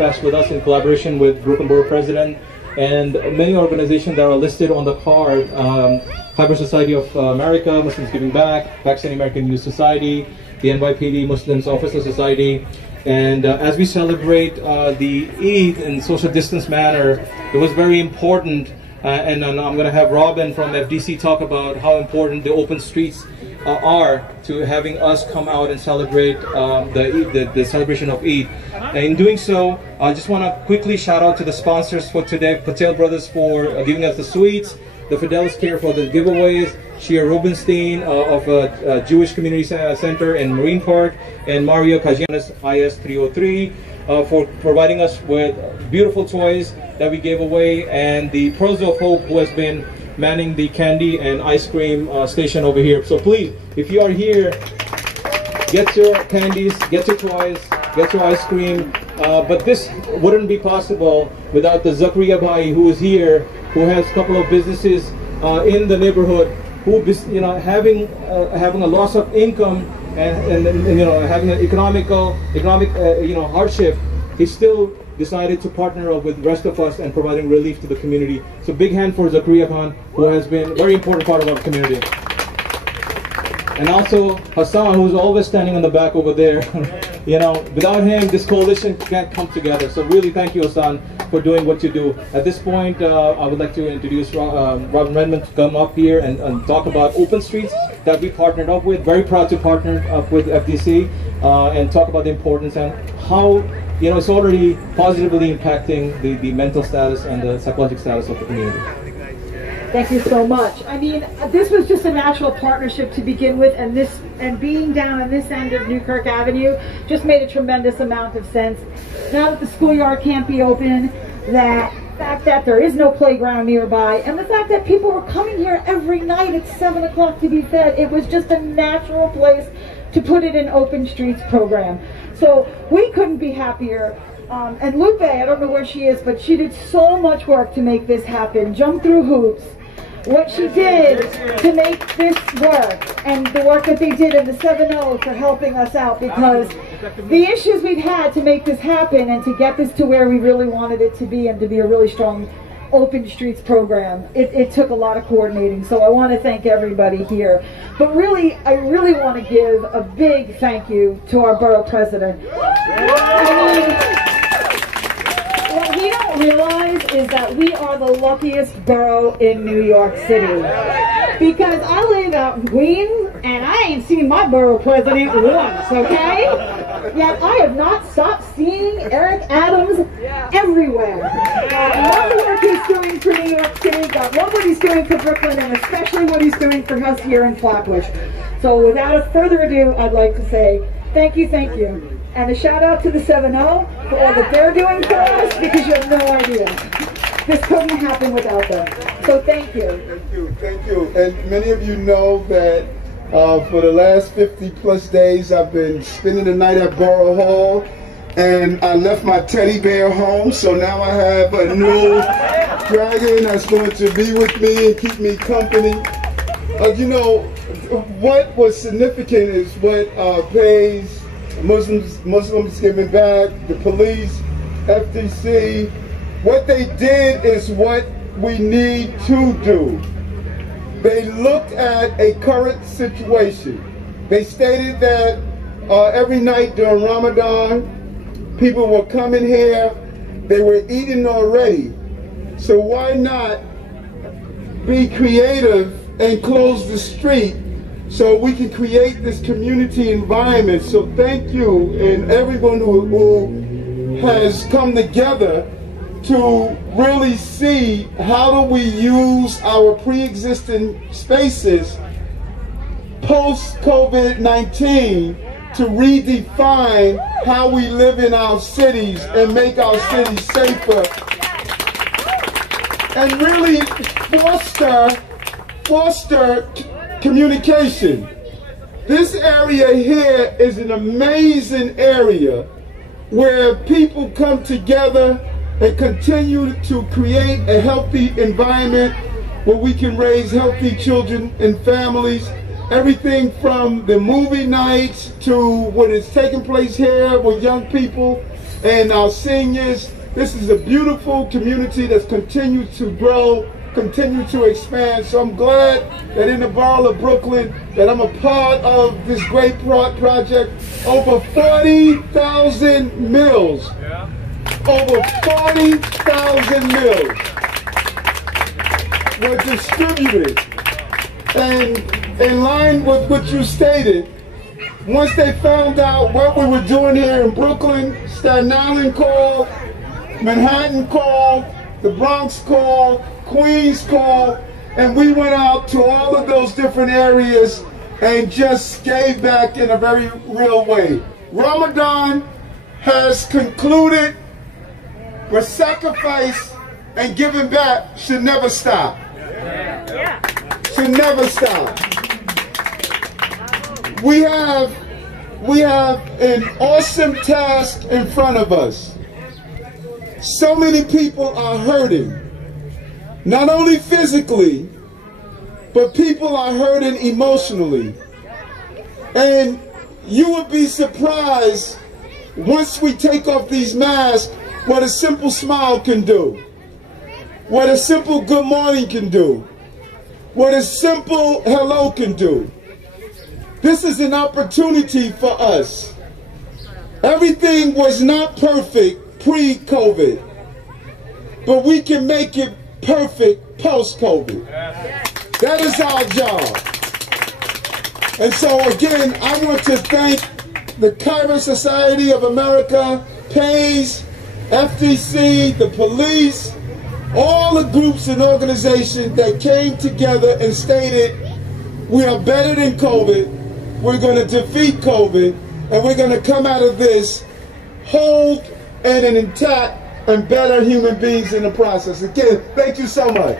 Fest with us in collaboration with Brooklyn Borough President and many organizations that are listed on the card. Khyber Society of America, Muslims Giving Back, Pakistani American Youth Society, the NYPD Muslims Officer Society. And as we celebrate the Eid in social distance manner, it was very important, and I'm going to have Robin from FDC talk about how important the open streets are to having us come out and celebrate the celebration of Eid. And in doing so, I just want to quickly shout out to the sponsors for today, Patel Brothers for giving us the sweets, the Fidelis Care for the giveaways, Shia Rubenstein of Jewish Community Center in Marine Park, and Mario Kajianis IS 303 for providing us with beautiful toys that we gave away, and the Pros of Hope who has been manning the candy and ice cream station over here. So please, if you are here, get your candies, get your toys, get your ice cream. But this wouldn't be possible without the Zakaria Bhai who is here, who has a couple of businesses in the neighborhood, who having a loss of income and having an economic hardship. He still decided to partner up with the rest of us and providing relief to the community. So big hand for Zakaria Khan, who has been a very important part of our community. And also Hassan, who's always standing in the back over there. Without him, this coalition can't come together. So really thank you, Hassan, for doing what you do. At this point, I would like to introduce Robin Redmond to come up here and talk about open streets that we partnered up with. Very proud to partner up with FDC and talk about the importance and how it's already positively impacting the mental status and the psychological status of the community. Thank you so much. I mean, this was just a natural partnership to begin with, and being down on this end of Newkirk Avenue just made a tremendous amount of sense. Now that the schoolyard can't be open, the fact that there is no playground nearby, and the fact that people were coming here every night at 7 o'clock to be fed, it was just a natural place to put it in Open Streets program. So we couldn't be happier. And Lupe, I don't know where she is, but she did so much work to make this happen, jump through hoops. What she did to make this work, and the work that they did in the 7-0 for helping us out, because the issues we've had to make this happen and to get this to where we really wanted it to be and to be a really strong Open Streets program, it took a lot of coordinating. So I want to thank everybody here. But really, I really want to give a big thank you to our borough president. What we don't realize is that we are the luckiest borough in New York City. Because I live out in Queens, and I ain't seen my borough president once, okay? Yet I have not stopped seeing Eric Adams everywhere. Love the work he's doing for New York City, love what he's doing for Brooklyn, and especially what he's doing for us here in Flatbush. So without further ado, I'd like to say thank you. And a shout out to the 7-0 for all that they're doing for us, because you have no idea. This couldn't happen without them. So thank you. Thank you. And many of you know that for the last 50 plus days I've been spending the night at Borough Hall, and I left my teddy bear home, so now I have a new dragon that's going to be with me and keep me company. What was significant is what pays Muslims Giving Back, the police, FDC. What they did is what we need to do. They looked at a current situation. They stated that every night during Ramadan, people were coming here, they were eating already. So why not be creative and close the street so we can create this community environment? So thank you and everyone who has come together to really see how do we use our pre-existing spaces post-COVID-19 to redefine how we live in our cities and make our cities safer, and really foster communication. This area here is an amazing area where people come together and continue to create a healthy environment where we can raise healthy children and families. Everything from the movie nights to what is taking place here with young people. and our seniors. This is a beautiful community that's continued to grow, continue to expand. So I'm glad that in the borough of Brooklyn that I'm a part of this great project. Over 40,000 meals. Over 40,000 meals were distributed. And in line with what you stated, once they found out what we were doing here in Brooklyn, Staten Island called, Manhattan called, the Bronx called, Queens called, and we went out to all of those different areas and just gave back in a very real way. Ramadan has concluded, but sacrifice and giving back should never stop. Should never stop. We have an awesome task in front of us. So many people are hurting, not only physically, but people are hurting emotionally. And you would be surprised once we take off these masks what a simple smile can do, what a simple good morning can do, what a simple hello can do. This is an opportunity for us. Everything was not perfect pre-COVID, but we can make it perfect post-COVID. That is our job. And so again, I want to thank the Cairo Society of America, PAYS, FDC, the police, all the groups and organizations that came together and stated, we are better than COVID, we're going to defeat COVID, and we're going to come out of this whole and an intact and better human beings in the process. Again, thank you so much.